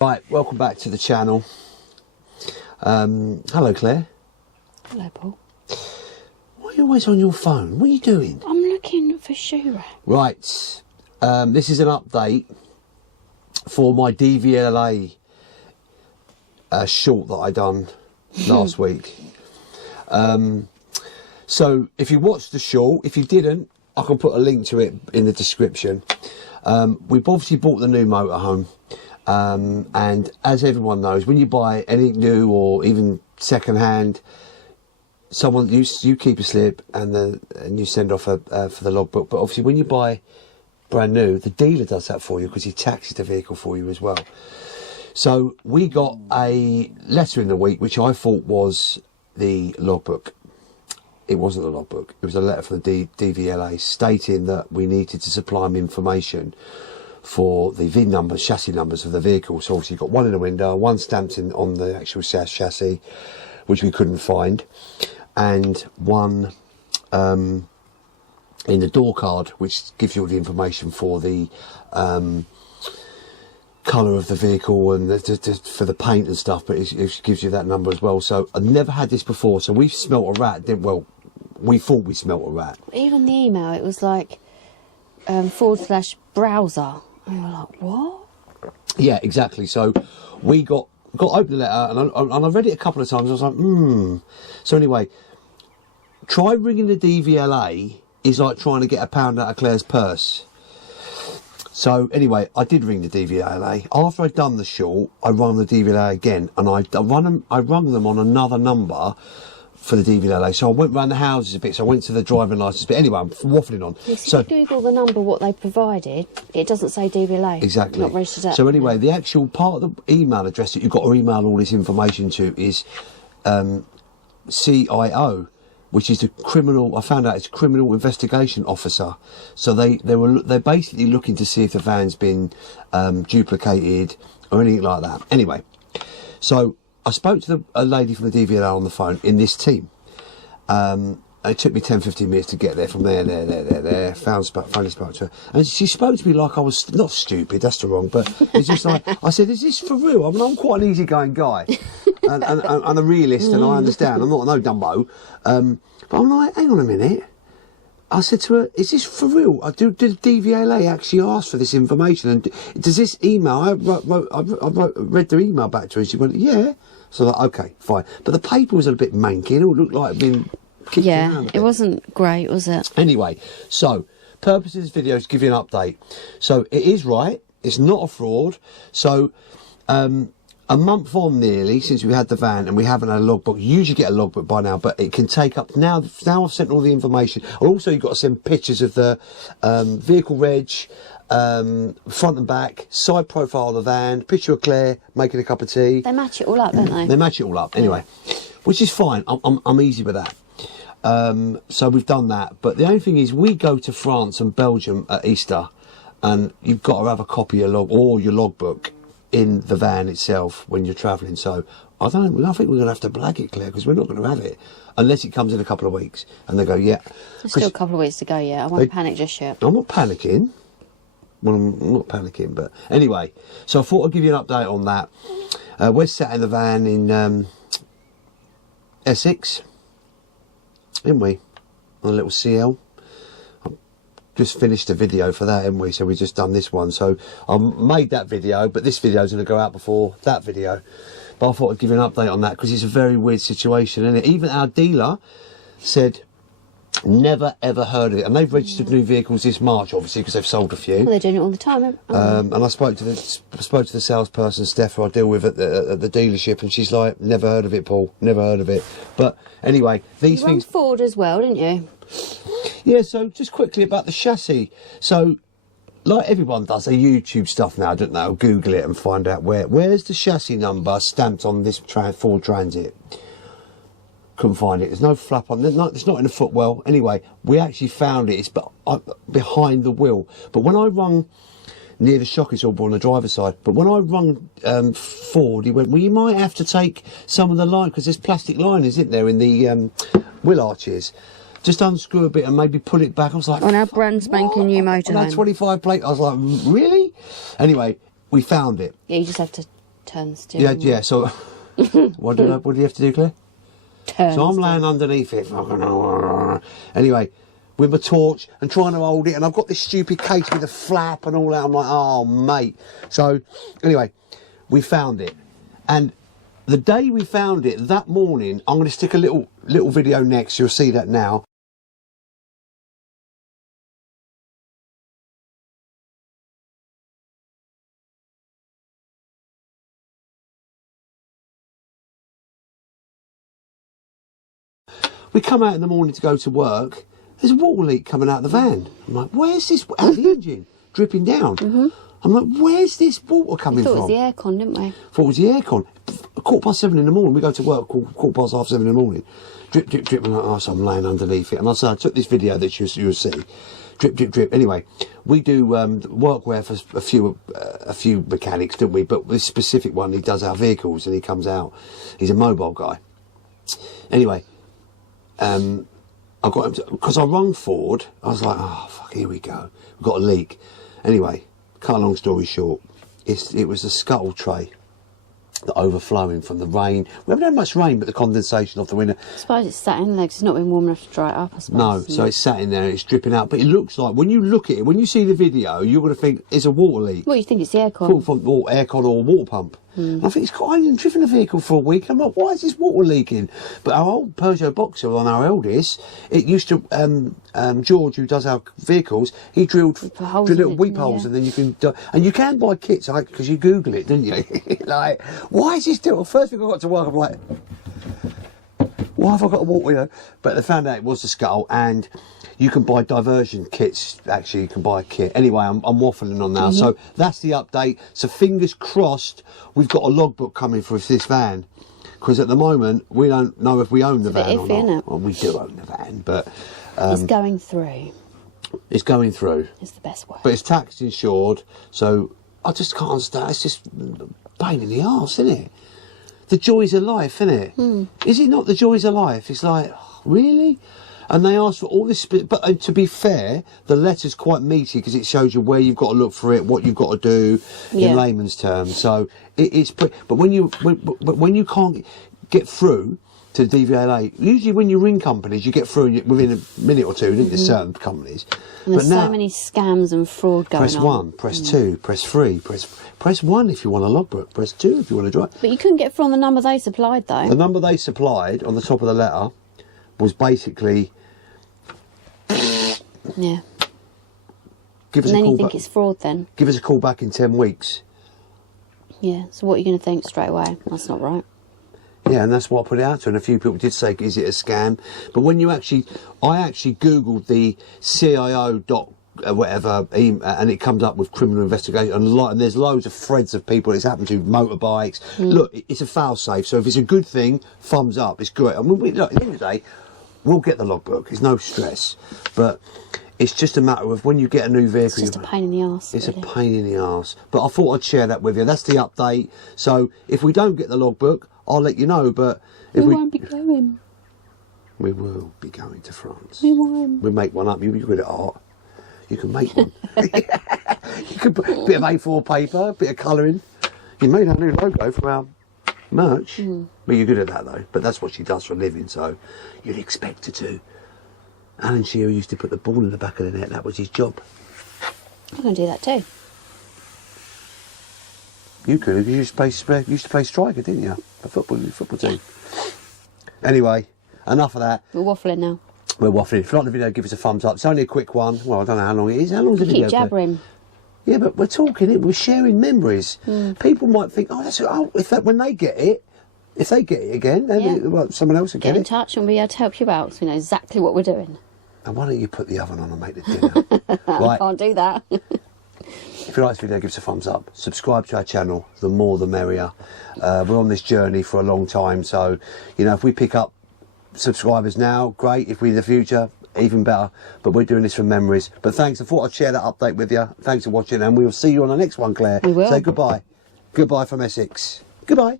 Right, welcome back to the channel. Hello Claire. Hello Paul. Why are you always on your phone? What are you doing? I'm looking for shoe rack. Right, this is an update for my DVLA short that I done last week. So if you watched the short, if you didn't, I can put a link to it in the description. We've obviously bought the new motorhome. And as everyone knows, when you buy anything new or even second hand, someone you keep a slip and you send off for the logbook. But obviously, when you buy brand new, the dealer does that for you because he taxes the vehicle for you as well. So we got a letter in the week which I thought was the logbook. It wasn't the logbook. It was a letter from the DVLA stating that we needed to supply them information for the VIN numbers, chassis numbers of the vehicle. So obviously you've got one in the window, one stamped in on the actual chassis, which we couldn't find, and one in the door card, which gives you all the information for the colour of the vehicle and for the paint and stuff, but it gives you that number as well. So I've never had this before, so we smelt a rat, we thought we smelt a rat. Even the email, it was like /browser. And we were like, what? Yeah, exactly. So we got open the letter, and I read it a couple of times. I was like, So anyway, try ringing the DVLA is like trying to get £1 out of Claire's purse. So anyway, I did ring the DVLA. After I'd done the short, I rung the DVLA again, and I rung them on another number for the DVLA. So I went round the houses a bit, so I went to the driving licence bit. Anyway, I'm waffling on. Yes, so if you Google the number, what they provided, it doesn't say DVLA. Exactly. Not registered up. So anyway, the actual part of the email address that you've got to email all this information to is CIO, which is the criminal. I found out it's criminal investigation officer. So they're basically looking to see if the van's been duplicated or anything like that. Anyway, so I spoke to a lady from the DVLA on the phone in this team. It took me 10-15 minutes to get there from there. Finally spoke to her. And she spoke to me like I was, not stupid, that's the wrong, but it's just like, I said, is this for real? I mean, I'm quite an easygoing guy and a realist, and I understand. I'm not no Dumbo. But I'm like, hang on a minute. I said to her, is this for real? Did DVLA actually ask for this information? And does this email, I read the email back to her, and she went, yeah. So like, okay, fine. But the paper was a bit manky, and it all looked like it'd been kicked around. It wasn't great, was it? Anyway, so, purpose of this video is to give you an update. So, it is right, it's not a fraud. So, a month on nearly since we had the van, and we haven't had a logbook. You usually get a logbook by now, but it can take up, now I've sent all the information. And also you've got to send pictures of the vehicle reg, front and back, side profile of the van, picture of Claire making a cup of tea. They match it all up, don't they? They match it all up, anyway, which is fine. I'm easy with that. So we've done that, but the only thing is we go to France and Belgium at Easter, and you've got to have a copy of your logbook in the van itself when you're travelling. So I think we're going to have to blag it, Claire, because we're not going to have it unless it comes in a couple of weeks. And they go, yeah. There's still a couple of weeks to go yet. I won't panic just yet. I'm not panicking. Well, I'm not panicking, but anyway. So I thought I'd give you an update on that. We're sat in the van in Essex, didn't we? On a little CL. Just finished a video for that, haven't we? So we've just done this one. So I made that video, but this video is going to go out before that video. But I thought I'd give you an update on that because it's a very weird situation, isn't it? Even our dealer said never ever heard of it, and they've registered new vehicles this March, obviously, because they've sold a few. Well, they're doing it all the time. And I spoke to the salesperson Steph, who I deal with at the dealership, and she's like, never heard of it, Paul, never heard of it. But anyway, these things. You run Ford as well, didn't you? Yeah, so just quickly about the chassis. So, like everyone does, they YouTube stuff now, don't they? Or Google it and find out where's the chassis number stamped on this Ford Transit. Couldn't find it. There's no flap on. It's not in the footwell. Anyway, we actually found it. It's behind the wheel. But when I rung near the shock absorber on the driver's side, but when I rung Ford, he went, well, you might have to take some of the line, because there's plastic liners, isn't there, in the wheel arches. Just unscrew a bit and maybe pull it back. I was like, on our brand spanking new motorhome. On our 25 plate. I was like, really? Anyway, we found it. Yeah, you just have to turn the steering wheel. Yeah. So what do you have to do, Claire? Turn So I'm the laying underneath it. Anyway, with my torch and trying to hold it, and I've got this stupid case with a flap and all that. I'm like, oh, mate. So, anyway, we found it. And the day we found it, that morning, I'm going to stick a little video next. You'll see that now. We come out in the morning to go to work. There's a water leak coming out of the van. I'm like, where's this? Out of the engine, dripping down. I'm like, where's this water coming from? We thought it was the aircon, didn't we? Thought it was the aircon. 7:15 in the morning. We go to work 7:15 in the morning. Drip, drip, drip. And I'm like, oh, so I'm laying underneath it. And I said, I took this video that you'll see. Drip, drip, drip. Anyway, we do workwear for a few mechanics, don't we? But this specific one, he does our vehicles, and he comes out. He's a mobile guy. Anyway. I got him because I rung Ford. I was like, oh fuck, here we go. We've got a leak. Anyway, cut a long story short, it was the scuttle tray that overflowing from the rain. We haven't had much rain, but the condensation off the window. I suppose it's sat in there because it's not been warm enough to dry it up, I suppose. No, so it's sat in there and it's dripping out. But it looks like, when you look at it, when you see the video, you're going to think it's a water leak. Well, you think it's the aircon. From aircon or water pump. I think I haven't driven a vehicle for a week. I'm like, why is this water leaking? But our old Peugeot Boxer on our eldest, it used to, George, who does our vehicles, he drilled little weep holes, and then you can buy kits, because you Google it, didn't you? Like, why is this still? First thing I got to work, I'm like, why have I got to walk, But they found out it was the scuttle, and you can buy diversion kits. Actually, you can buy a kit. Anyway, I'm waffling on now. So that's the update. So fingers crossed, we've got a logbook coming for this van. Because at the moment, we don't know if we own the van or not. Isn't it? Well, we do own the van, but... it's going through. It's going through. It's the best way. But it's tax insured, so I just can't understand. It's just pain in the arse, isn't it? The joys of life, isn't it? Is it not the joys of life? It's like, really? And they ask for all this, but to be fair, the letter's quite meaty because it shows you where you've got to look for it, what you've got to do in layman's terms. So but when you can't get through to DVLA, usually when you ring companies, you get through within a minute or two, don't you? Certain companies. And there's so many scams and fraud going on. Press 1, press 2, press 3, press 1 if you want a logbook, press 2 if you want to drive. But you couldn't get from the number they supplied, though. The number they supplied on the top of the letter was basically... Yeah. Give us and a then call you think back. it's fraud then? Give us a call back in 10 weeks. Yeah, so what are you going to think straight away? That's not right. Yeah, and that's what I put it out to, and a few people did say, is it a scam? But when you actually... I actually Googled the CIO whatever, and it comes up with criminal investigation, and there's loads of threads of people it's happened to, motorbikes. Look, it's a fail-safe, so if it's a good thing, thumbs up, it's great. I mean, look, at the end of the day, we'll get the logbook, it's no stress, but it's just a matter of when you get a new vehicle... It's just a pain in the arse. It's really. a pain in the arse. But I thought I'd share that with you. That's the update. So if we don't get the logbook, I'll let you know, but... if we won't be going. We will be going to France. We won't. We make one up. You're good at art. You can make one. You could put a bit of A4 paper, a bit of colouring. You made our new logo for our merch. Well, you're good at that, though. But that's what she does for a living, so you'd expect her to. Alan Shearer used to put the ball in the back of the net. That was his job. I'm going to do that too. You could have. You used to play striker, didn't you? A football team. Anyway, enough of that. We're waffling now. We're waffling. If you like the video, give us a thumbs up. It's only a quick one. Well, I don't know how long it is. How long is the video? Keep jabbering. Yeah, but we're talking. We're sharing memories. People might think, when they get it, if they get it again, then someone else will Get get in it. touch and we'll be able to help you out so we know exactly what we're doing. And why don't you put the oven on and make the dinner? Right. I can't do that. If you like this video, give us a thumbs up. Subscribe to our channel. The more, the merrier. We're on this journey for a long time, so if we pick up subscribers now, great. If we in the future, even better. But we're doing this for memories. But thanks. I thought I'd share that update with you. Thanks for watching, and we will see you on the next one, Claire. We will. Say goodbye. Goodbye from Essex. Goodbye.